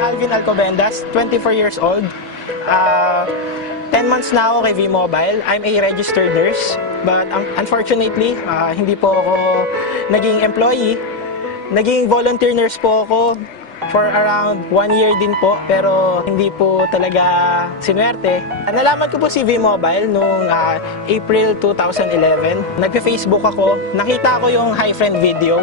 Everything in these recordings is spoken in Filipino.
Alvin Alcobendas, 24 years old. 10 months na ako kay V-Mobile. I'm a registered nurse. But unfortunately, hindi po ako naging employee. Naging volunteer nurse po ako for around 1 year din po. Pero hindi po talaga sinuwerte. Nalaman ko po si V-Mobile noong April 2011. Nagpe-Facebook ako. Nakita ko yung Hi Friend video.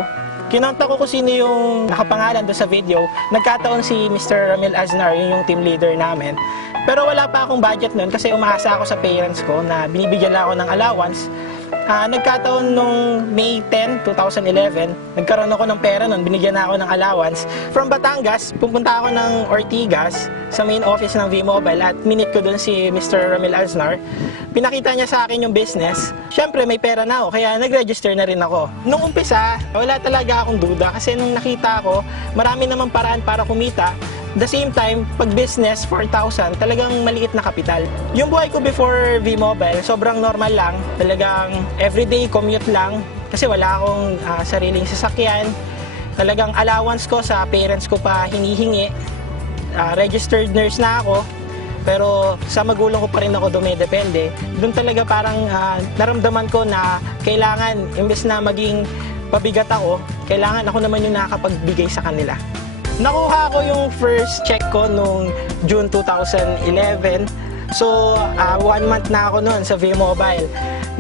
Kinontak ko kung sino yung nakapangalan doon sa video. Nagkataon si Mr. Ramil Aznar, yung team leader namin. Pero wala pa akong budget noon kasi umaasa ako sa parents ko na binibigyan lang ako ng allowance. Nagkataon nung May 10, 2011, nagkaroon ako ng pera noon, binigyan na ako ng allowance. From Batangas, pupunta ako ng Ortigas sa main office ng V-Mobile at minute ko doon si Mr. Ramil Aznar. Pinakita niya sa akin yung business. Siyempre, may pera na ako, kaya nag-register na rin ako. Nung umpisa, wala talaga akong duda kasi nung nakita ko, marami namang paraan para kumita. The same time, pag business, 4,000, talagang maliit na kapital. Yung buhay ko before V-Mobile, sobrang normal lang. Talagang everyday commute lang kasi wala akong sariling sasakyan. Talagang allowance ko sa parents ko pa hinihingi. Registered nurse na ako, pero sa magulang ko pa rin ako dumedepende. Doon talaga parang naramdaman ko na kailangan, imbes na maging pabigat ako, kailangan ako naman yung nakakapagbigay sa kanila. Nakuha ko yung first check ko noong June 2011. So, 1 month na ako noon sa V-Mobile.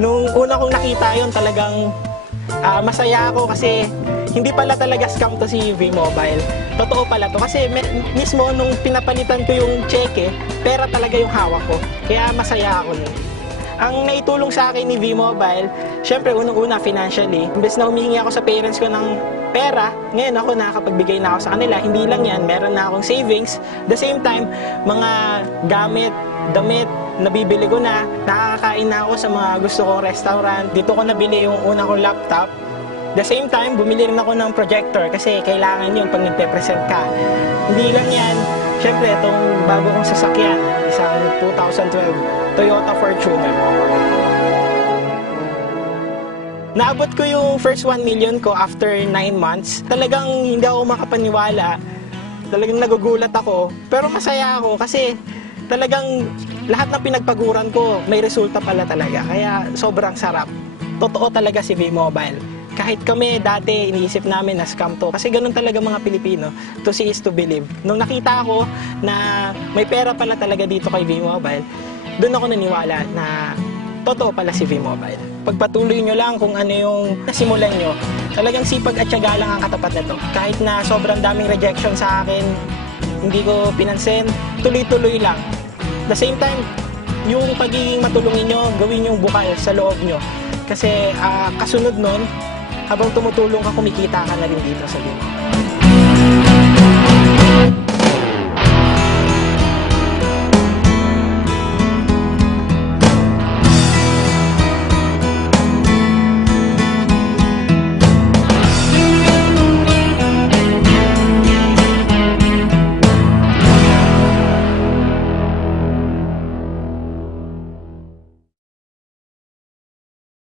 Nung una kong nakita yun, talagang masaya ako kasi hindi pala talaga scam to si V-Mobile. Totoo pala to kasi mismo nung pinapalitan ko yung cheque, pera talaga yung hawak ko. Kaya masaya ako nun. Ang naitulong sa akin ni V-Mobile, syempre unang-una financially. Imbes na humihingi ako sa parents ko ng pera, ngayon ako nakakapagbigay na ako sa kanila. Hindi lang yan, meron na akong savings. The same time, mga gamit, damit, nabibili ko na. Nakakakain na ako sa mga gusto kong restaurant. Dito ko nabili yung unang kong laptop. The same time, bumili rin ako ng projector kasi kailangan yun pag nagpe-present ka. Hindi lang yan, syempre itong bago kong sasakyan, isang 2012 Toyota Fortuner. Naabot ko yung first 1 million ko after 9 months. Talagang hindi ako makapaniwala. Talagang nagugulat ako. Pero masaya ako kasi talagang lahat ng pinagpaguran ko may resulta pala talaga. Kaya sobrang sarap. Totoo talaga si V-Mobile. Kahit kami dati iniisip namin na scam to. Kasi ganun talaga mga Pilipino. To see is to believe. Nung nakita ko na may pera pala talaga dito kay V-Mobile, doon ako naniwala na totoo pala si V-Mobile. Pagpatuloy nyo lang kung ano yung nasimulan nyo. Talagang sipag at tiyaga lang ang katapat nito. Kahit na sobrang daming rejection sa akin, hindi ko pinansin, tuloy-tuloy lang. The same time, yung pagiging matulungin nyo, gawin yung bukal sa loob nyo. Kasi kasunod nun, habang tumutulong ka, kumikita ka na rin dito sa V-Mobile.